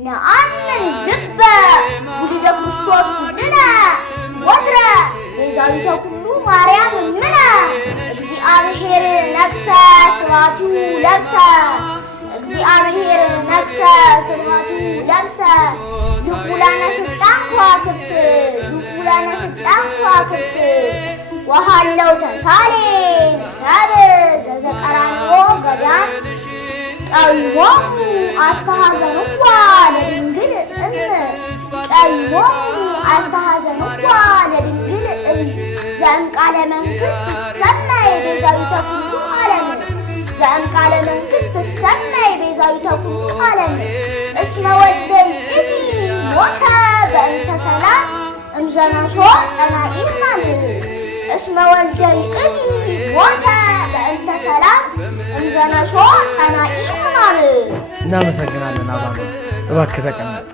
ነአምን ልበ ውሊደ ክርስቶስ ኩልነ ወትረ ቤዛዊተ ኩሉ ማርያም እምነ እግዚአብሔር ነግሠ ስብሐቱ ለብሰ እግዚአብሔር ነግሠ ስብሐቱ ለብሰ ልዑላነ ስልጣን ከዋክብት ልዑላነ ስልጣን ከዋክብት ወሃለው ተሳሌም ሰብእ ዘቀራንዮ ገዳም ቀይሞሙ አስተሐዘንዋ ለድንግል ቀይሞሙ አስተሐዘንዋ ለድንግል ዘእምቃለ መንክር ትሰመይ ቤዛዊተ ኩሉ ዓለም ዘእምቃለ መንክር ትሰመይ ቤዛዊተ ኩሉ ዓለም እስመ ወደይእቲ ሞተ በእንተ ሰላም እምዘነሶ ጸናኢናን እስመ ወደይእቲ ሞተ በእንተ ሰላም እምዘነሶ ጸናኢናን። እናመሰግናለን። አባ እባክህ ተቀመጥ።